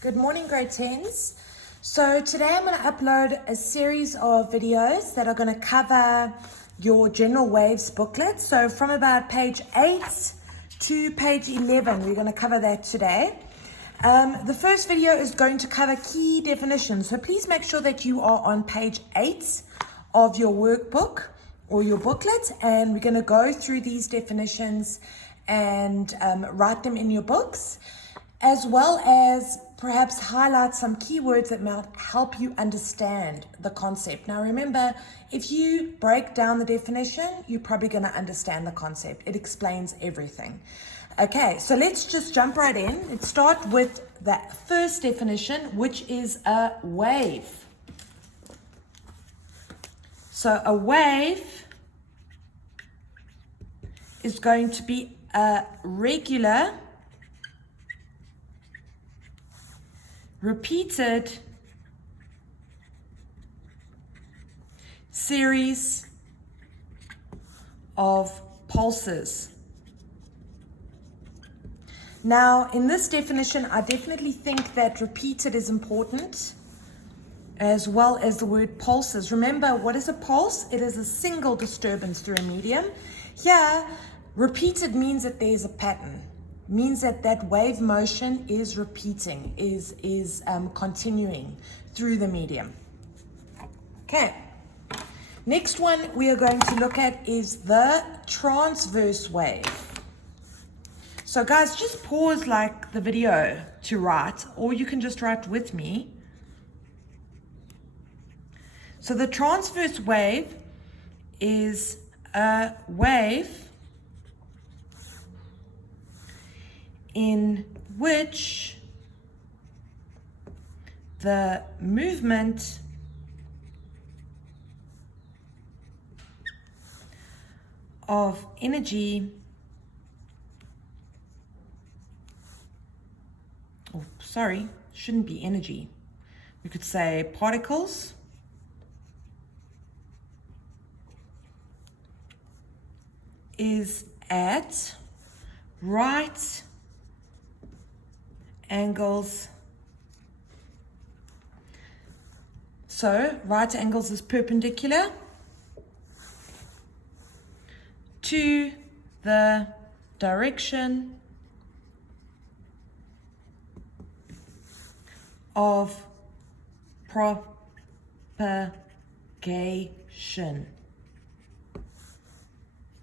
Good morning, grade 10s. So today I'm going to upload a series of videos that are going to cover your general waves booklet. So from about page 8 to page 11, we're going to cover that today. The first video is going to cover key definitions. So please make sure that you are on page 8 of your workbook or your booklet, and we're going to go through these definitions and write them in your books, as well as perhaps highlight some keywords that might help you understand the concept. Now remember, if you break down the definition, you're probably going to understand the concept. It explains everything. Okay, so let's just jump right in. Let's start with the first definition, which is a wave. So a wave is going to be a regular, repeated series of pulses. Now, in this definition, I definitely think that repeated is important, as well as the word pulses. Remember, what is a pulse? It is a single disturbance through a medium. Here, repeated means that there's a pattern. Means that that wave motion is repeating, is continuing through the medium. Okay. Next one we are going to look at is the transverse wave. So guys, just pause like the video to write, or you can just write with me. So the transverse wave is a wave in which the movement of energy, shouldn't be energy. We could say particles is at right angles. So right angles is perpendicular to the direction of propagation.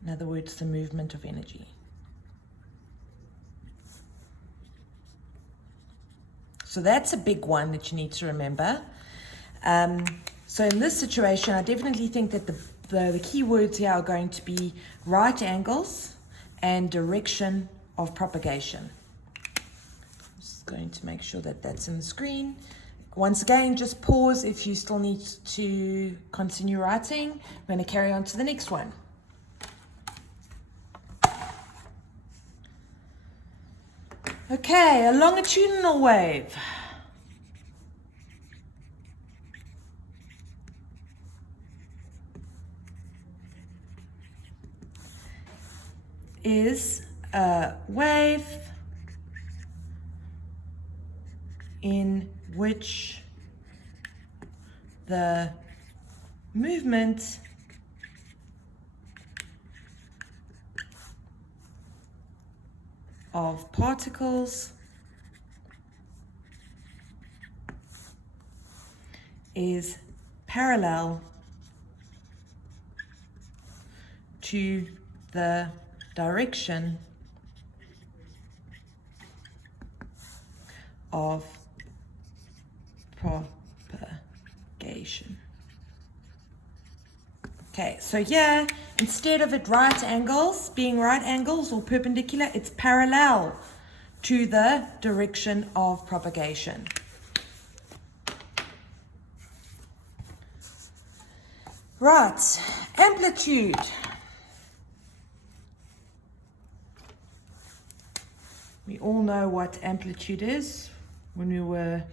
In other words, the movement of energy. So that's a big one that you need to remember. So in this situation, I definitely think that the key words here are going to be right angles and direction of propagation. I'm just going to make sure that that's in the screen. Once again, just pause if you still need to continue writing. I'm going to carry on to the next one. Okay, a longitudinal wave. Is a wave in which the movement of particles is parallel to the direction of propagation. Okay, so here, instead of it being right angles or perpendicular, it's parallel to the direction of propagation. Right, amplitude. We all know what amplitude is when we were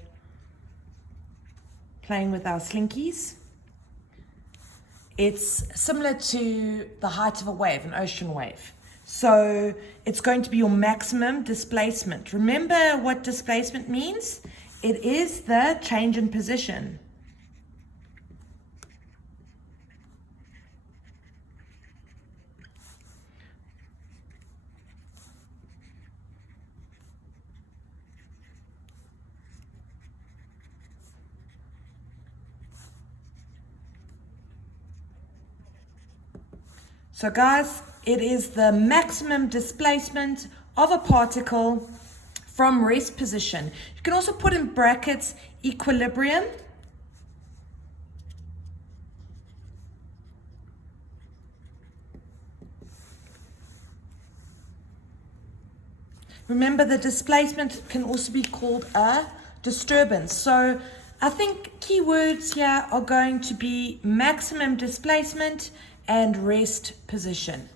playing with our slinkies. It's similar to the height of a wave, an ocean wave. So it's going to be your maximum displacement. Remember what displacement means? It is the change in position. So guys, it is the maximum displacement of a particle from rest position. You can also put in brackets equilibrium. Remember, the displacement can also be called a disturbance. So I think keywords here are going to be maximum displacement and rest position.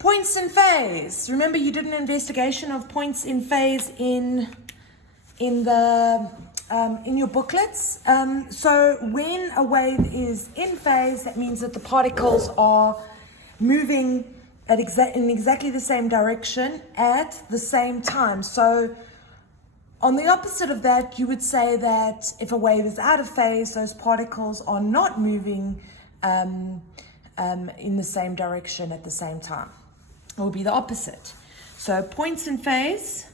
Points in phase. Remember, you did an investigation of points in phase in your booklets. So when a wave is in phase, that means that the particles are moving in exactly the same direction at the same time. So on the opposite of that, you would say that if a wave is out of phase, those particles are not moving in the same direction at the same time. It will be the opposite. So points in phase.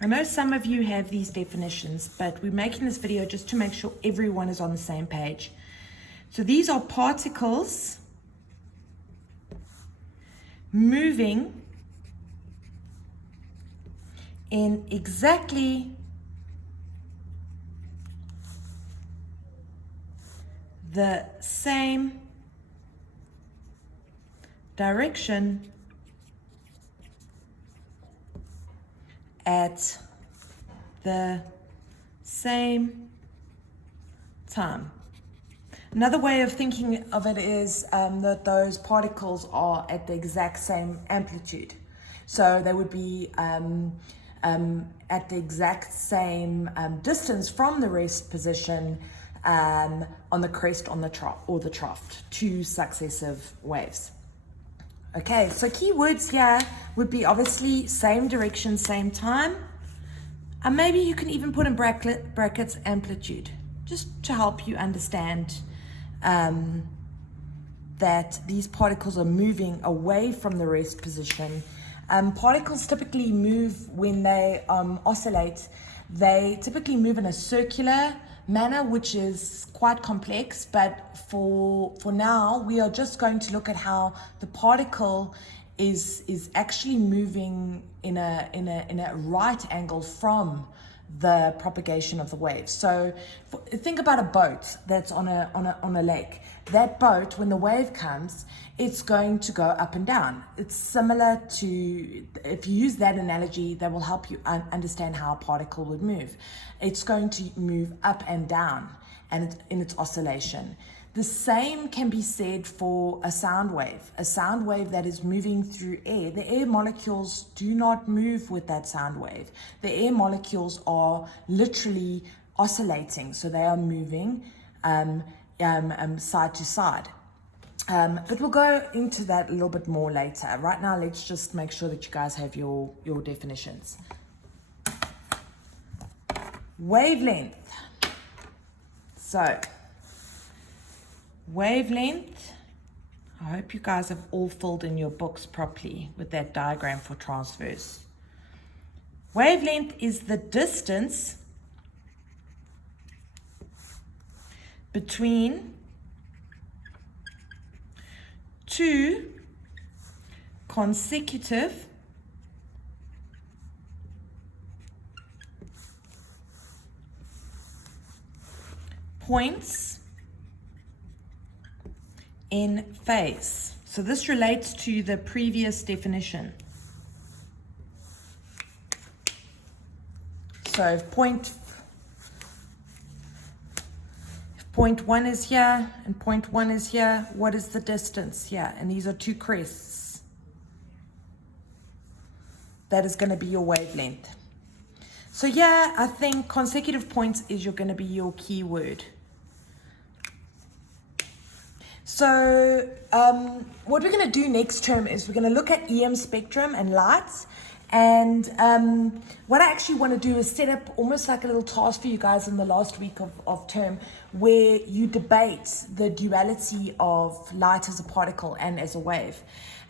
I know some of you have these definitions, but we're making this video just to make sure everyone is on the same page. So these are particles moving in exactly the same direction at the same time. Another way of thinking of it is that those particles are at the exact same amplitude. So they would be at the exact same distance from the rest position on the crest, on the trough, or the trough, two successive waves. Okay, so keywords here would be obviously same direction, same time. And maybe you can even put in brackets amplitude, just to help you understand that these particles are moving away from the rest position. Particles typically move when they oscillate. They typically move in a circular manner, which is quite complex, but for now we are just going to look at how the particle is actually moving in a right angle from the propagation of the wave. So think about a boat that's on a lake. That boat, when the wave comes, it's going to go up and down. It's similar to, if you use that analogy, that will help you understand how a particle would move. It's going to move up and down and in its oscillation. The same can be said for a sound wave that is moving through air. The air molecules do not move with that sound wave. The air molecules are literally oscillating, so they are moving side to side. But we'll go into that a little bit more later. Right now, let's just make sure that you guys have your definitions. Wavelength. So, wavelength, I hope you guys have all filled in your books properly with that diagram for transverse. Wavelength is the distance between two consecutive points in phase. So this relates to the previous definition. So if point 1 is here and point 1 is here, what is the distance here? And these are two crests. That is going to be your wavelength. So yeah, I think consecutive points is going to be your keyword. So what we're going to do next term is we're going to look at EM spectrum and lights. And what I actually want to do is set up almost like a little task for you guys in the last week of term, where you debate the duality of light as a particle and as a wave.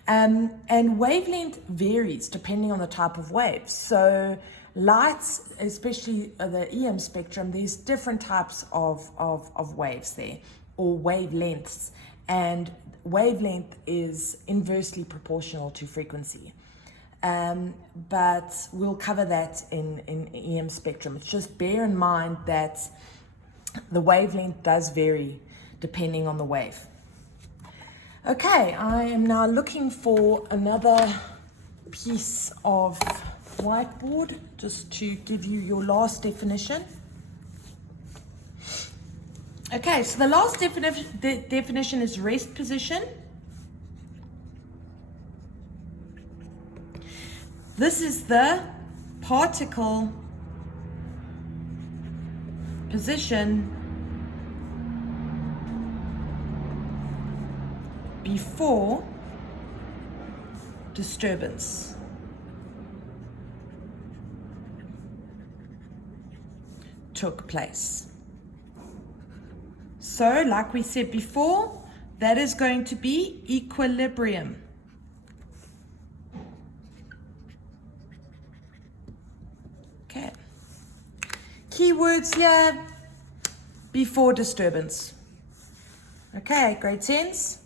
And wavelength varies depending on the type of wave. So lights, especially the EM spectrum, there's different types of waves there, or wavelengths. And wavelength is inversely proportional to frequency. But we'll cover that in EM spectrum. It's just bear in mind that the wavelength does vary depending on the wave. Okay, I am now looking for another piece of whiteboard just to give you your last definition. Okay, so the last definition is rest position. This is the particle position before disturbance. Took place. So, like we said before, that is going to be equilibrium. Okay. Keywords here, before disturbance. Okay, grade 10s.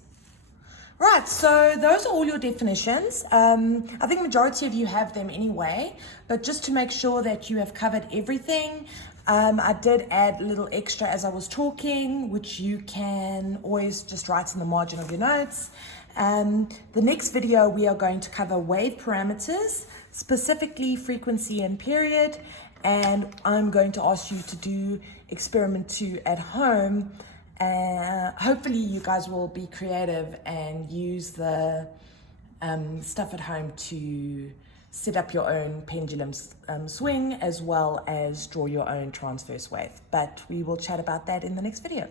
Right, so those are all your definitions. I think majority of you have them anyway, but just to make sure that you have covered everything, I did add a little extra as I was talking, which you can always just write in the margin of your notes. The next video, we are going to cover wave parameters, specifically frequency and period, and I'm going to ask you to do experiment 2 at home. Hopefully you guys will be creative and use the stuff at home to set up your own pendulum swing, as well as draw your own transverse wave. But we will chat about that in the next video.